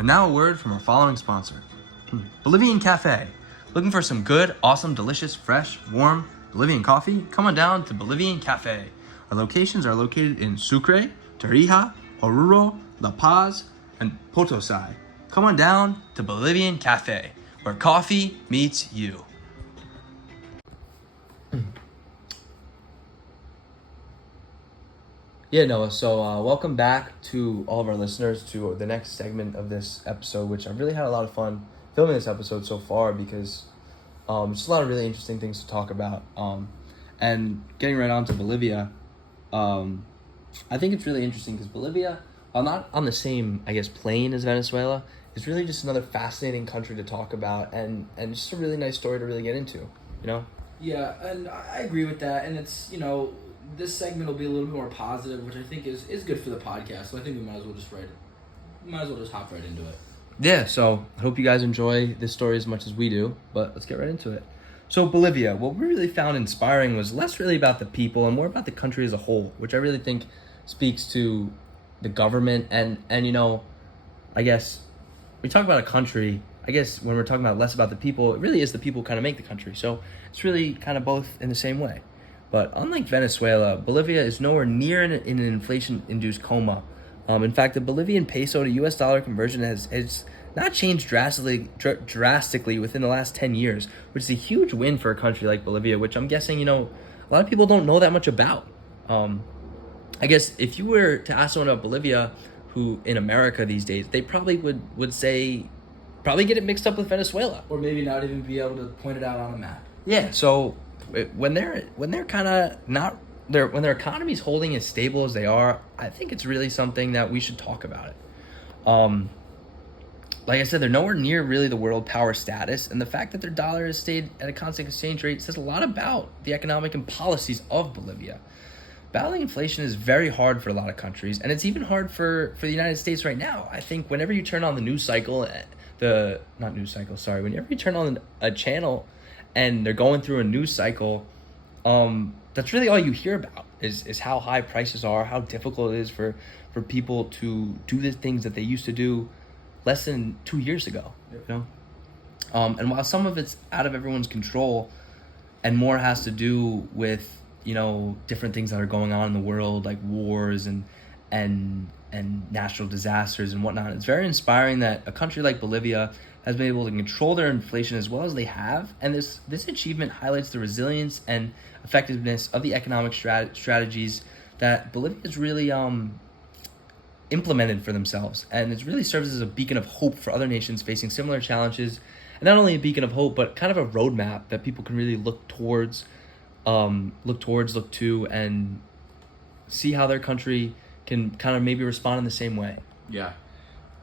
And now a word from our following sponsor, Bolivian Cafe. Looking for some good, awesome, delicious, fresh, warm Bolivian coffee? Come on down to Bolivian Cafe. Our locations are located in Sucre, Tarija, Oruro, La Paz, and Potosí. Come on down to Bolivian Cafe, where coffee meets you. Yeah, Noah, so welcome back to all of our listeners to the next segment of this episode, which I've really had a lot of fun filming this episode so far because just a lot of really interesting things to talk about. And getting right on to Bolivia, I think it's really interesting because Bolivia, while not on the same, plane as Venezuela, is really just another fascinating country to talk about and just a really nice story to really get into, you know? Yeah, and I agree with that, and it's, this segment will be a little bit more positive, which I think is good for the podcast. So I think we might as well just hop right into it. Yeah, so I hope you guys enjoy this story as much as we do, but let's get right into it. So Bolivia, what we really found inspiring was less really about the people and more about the country as a whole, which I really think speaks to the government and I guess we talk about a country, I guess when we're talking about less about the people, it really is the people kind of make the country. So it's really kind of both in the same way. But unlike Venezuela, Bolivia is nowhere near in an inflation-induced coma. In fact, the Bolivian peso to U.S. dollar conversion has not changed drastically within the last 10 years, which is a huge win for a country like Bolivia, which I'm guessing, a lot of people don't know that much about. I guess if you were to ask someone about Bolivia, who in America these days, they probably would say, probably get it mixed up with Venezuela. Or maybe not even be able to point it out on a map. Yeah, so when they're kind of not when their economy's holding as stable as they are, I think it's really something that we should talk about it. Like I said, they're nowhere near really the world power status, and the fact that their dollar has stayed at a constant exchange rate says a lot about the economic and policies of Bolivia. Battling inflation is very hard for a lot of countries, and it's even hard for the United States right now. I think whenever you turn on the news cycle, whenever you turn on a channel and they're going through a news cycle, that's really all you hear about is how high prices are, how difficult it is for people to do the things that they used to do less than 2 years ago, and while some of it's out of everyone's control and more has to do with different things that are going on in the world, like wars and natural disasters and whatnot, it's very inspiring that a country like Bolivia has been able to control their inflation as well as they have, and this achievement highlights the resilience and effectiveness of the economic strategies that Bolivia has really implemented for themselves, and it really serves as a beacon of hope for other nations facing similar challenges, and not only a beacon of hope, but kind of a roadmap that people can really look to, and see how their country can kind of maybe respond in the same way. Yeah.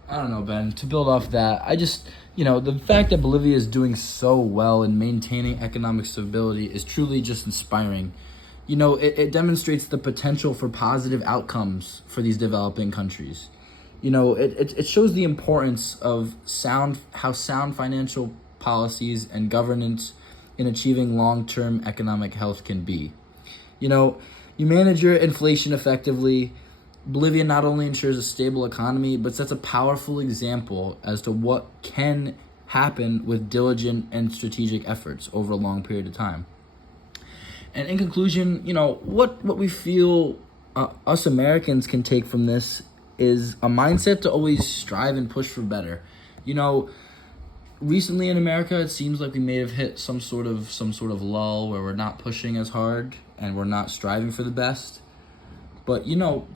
I don't know, Ben. To build off that, I just, the fact that Bolivia is doing so well in maintaining economic stability is truly just inspiring. It demonstrates the potential for positive outcomes for these developing countries. It shows the importance of how sound financial policies and governance in achieving long-term economic health can be. You manage your inflation effectively. Bolivia not only ensures a stable economy, but sets a powerful example as to what can happen with diligent and strategic efforts over a long period of time. And in conclusion, what we feel us Americans can take from this is a mindset to always strive and push for better. Recently in America, it seems like we may have hit some sort of lull where we're not pushing as hard and we're not striving for the best. But,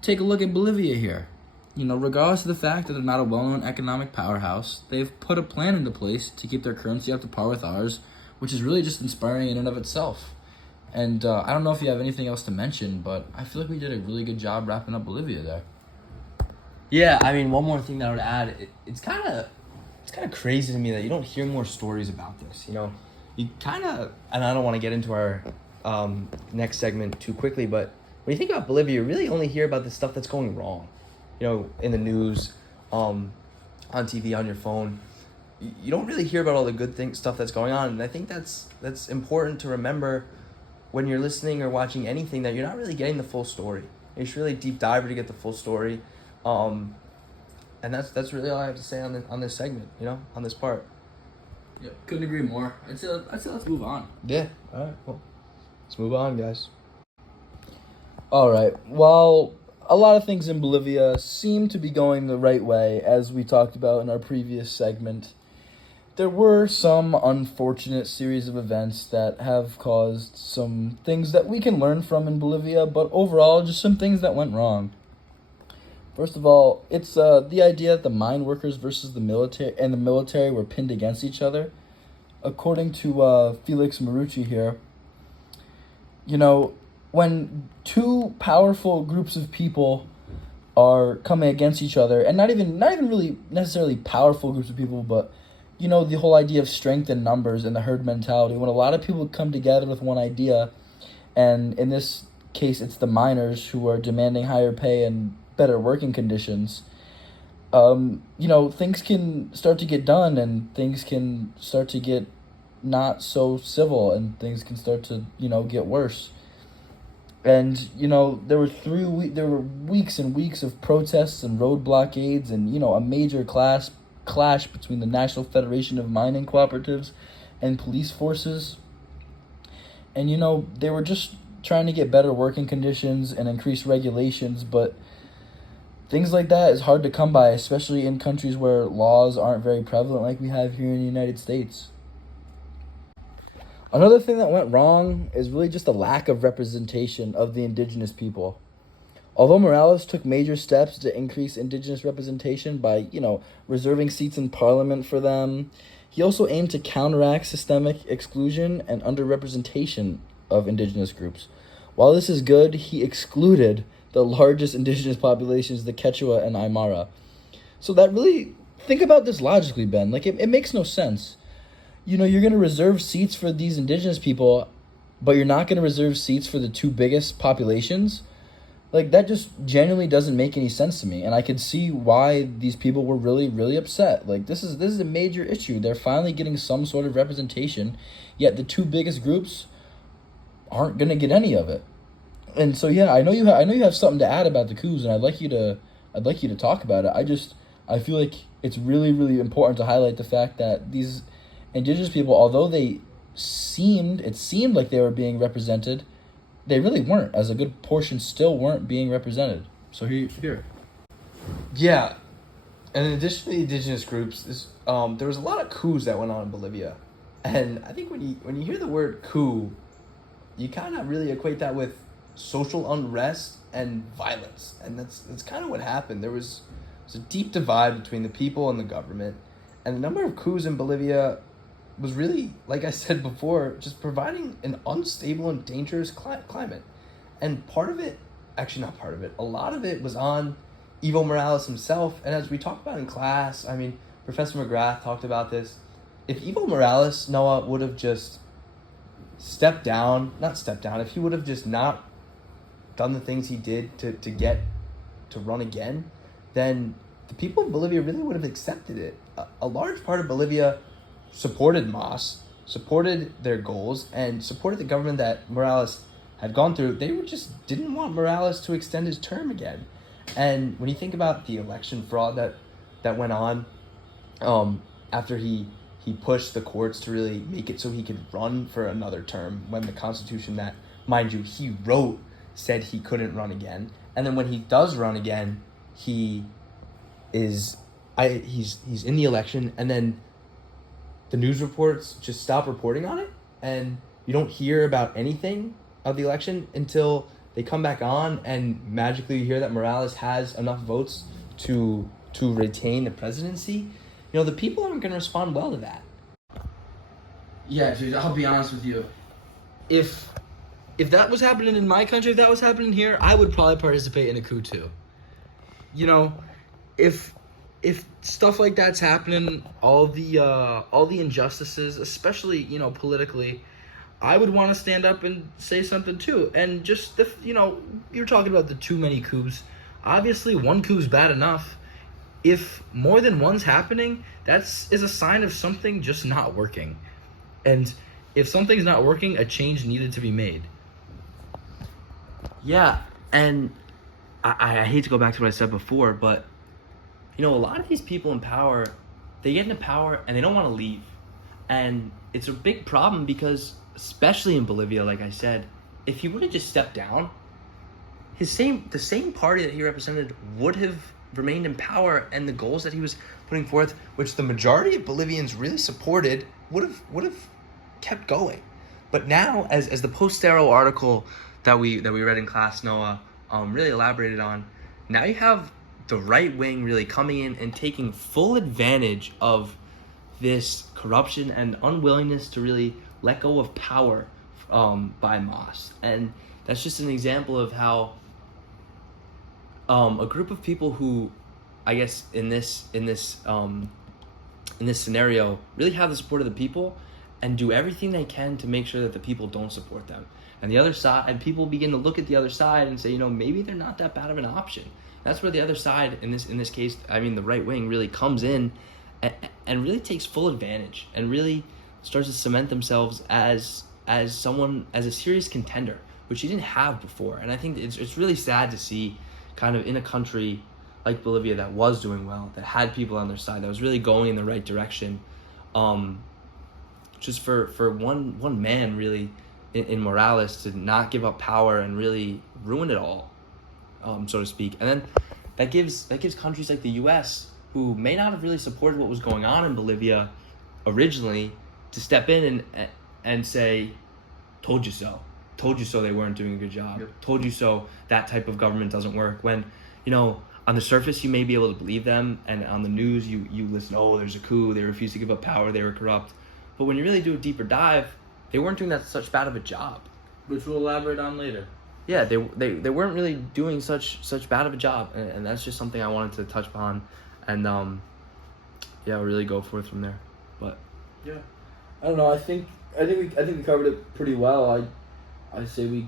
take a look at Bolivia here. Regardless of the fact that they're not a well-known economic powerhouse, they've put a plan into place to keep their currency up to par with ours, which is really just inspiring in and of itself. And I don't know if you have anything else to mention, but I feel like we did a really good job wrapping up Bolivia there. Yeah, one more thing that I would add, it's kind of crazy to me that you don't hear more stories about this. You kind of, and I don't want to get into our next segment too quickly, but when you think about Bolivia, you really only hear about the stuff that's going wrong, in the news, on TV, on your phone. You don't really hear about all the good stuff that's going on, and I think that's important to remember when you're listening or watching anything, that you're not really getting the full story. You should really deep dive to get the full story. And that's really all I have to say on this segment, on this part. Yep, couldn't agree more. I'd say let's move on. Yeah. All right. Well, let's move on, guys. All right. Well, a lot of things in Bolivia seem to be going the right way, as we talked about in our previous segment. There were some unfortunate series of events that have caused some things that we can learn from in Bolivia, but overall, just some things that went wrong. First of all, it's the idea that the mine workers versus the military were pinned against each other. According to Felix Marucci here, when two powerful groups of people are coming against each other, and not even really necessarily powerful groups of people, but the whole idea of strength in numbers and the herd mentality, when a lot of people come together with one idea, and in this case it's the miners who are demanding higher pay and better working conditions, things can start to get done, and things can start to get not so civil, and things can start to get worse. And there were weeks and weeks of protests and road blockades, and a major clash between the National Federation of Mining Cooperatives and police forces. And they were just trying to get better working conditions and increase regulations, but things like that is hard to come by, especially in countries where laws aren't very prevalent like we have here in the United States. Another thing that went wrong is really just the lack of representation of the indigenous people. Although Morales took major steps to increase indigenous representation by, reserving seats in parliament for them, he also aimed to counteract systemic exclusion and underrepresentation of indigenous groups. While this is good, he excluded the largest indigenous populations, the Quechua and Aymara. So that really, think about this logically, Ben. It makes no sense. You're going to reserve seats for these indigenous people, but you're not going to reserve seats for the two biggest populations. That just genuinely doesn't make any sense to me, and I could see why these people were really, really upset. This is a major issue. They're finally getting some sort of representation, yet the two biggest groups aren't going to get any of it. And so I know you have something to add about the coups, and I'd like you to talk about it. I feel like it's really, really important to highlight the fact that these indigenous people, although it seemed like they were being represented, they really weren't, as a good portion still weren't being represented. So here. Yeah, and in addition to the indigenous groups, there was a lot of coups that went on in Bolivia, and I think when you hear the word coup, you kind of really equate that with social unrest and violence, and that's kind of what happened. There was a deep divide between the people and the government, and the number of coups in Bolivia was really, like I said before, just providing an unstable and dangerous climate. And a lot of it was on Evo Morales himself. And as we talked about in class, Professor McGrath talked about this. If Evo Morales, Noah, would have just if he would have just not done the things he did to run again, then the people of Bolivia really would have accepted it. A large part of Bolivia supported MAS, supported their goals, and supported the government that Morales had gone through. They just didn't want Morales to extend his term again. And when you think about the election fraud that went on, after he pushed the courts to really make it so he could run for another term, when the Constitution that, mind you, he wrote said he couldn't run again. And then when he does run again, he's in the election, and then the news reports just stop reporting on it, and you don't hear about anything of the election until they come back on, and magically you hear that Morales has enough votes to retain the presidency. The people aren't going to respond well to that. Yeah, dude, I'll be honest with you. If that was happening in my country, if that was happening here, I would probably participate in a coup too. If stuff like that's happening, all the injustices, especially politically, I would want to stand up and say something too. And just you're talking about the too many coups. Obviously, one coup's bad enough. If more than one's happening, is a sign of something just not working. And if something's not working, a change needed to be made. Yeah, and I hate to go back to what I said before, but a lot of these people in power, they get into power and they don't want to leave. And it's a big problem because, especially in Bolivia, like I said, if he would have just stepped down, the same party that he represented would have remained in power, and the goals that he was putting forth, which the majority of Bolivians really supported, would have kept going. But now, as the Postero article that we read in class, Noah, really elaborated on, now you have the right wing really coming in and taking full advantage of this corruption and unwillingness to really let go of power by Mas. And that's just an example of how a group of people who, I guess in this scenario, really have the support of the people and do everything they can to make sure that the people don't support them. And the other side, and people begin to look at the other side and say, maybe they're not that bad of an option. That's where the other side, in this case, I mean the right wing, really comes in and really takes full advantage and really starts to cement themselves as a serious contender, which he didn't have before. And I think it's really sad to see, kind of in a country like Bolivia that was doing well, that had people on their side, that was really going in the right direction, just for one man really in Morales to not give up power and really ruin it all, so to speak. And then that gives countries like the U.S., who may not have really supported what was going on in Bolivia originally, to step in and say, told you so. Told you so they weren't doing a good job. Yep. Told you so that type of government doesn't work. When, on the surface you may be able to believe them, and on the news you listen, oh, there's a coup, they refused to give up power, they were corrupt. But when you really do a deeper dive, they weren't doing that such bad of a job. Which we'll elaborate on later. Yeah, they weren't really doing such bad of a job, and that's just something I wanted to touch upon, and really go forth from there. But yeah, I don't know. I think we covered it pretty well. I say we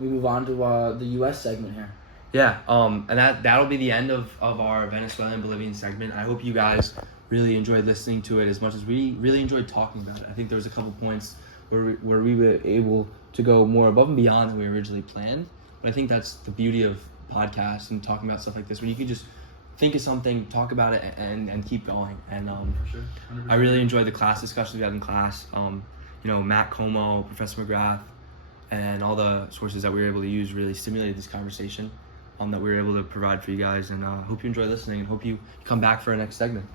move on to the U.S. segment here. Yeah, and that'll be the end of our Venezuelan Bolivian segment. I hope you guys really enjoyed listening to it as much as we really enjoyed talking about it. I think there was a couple points where we were able to go more above and beyond than we originally planned. But I think that's the beauty of podcasts and talking about stuff like this, when you can just think of something, talk about it, and keep going. And for sure, 100%. I really enjoyed the class discussions we had in class. Matt Como, Professor McGrath, and all the sources that we were able to use really stimulated this conversation that we were able to provide for you guys. And hope you enjoy listening, and hope you come back for our next segment.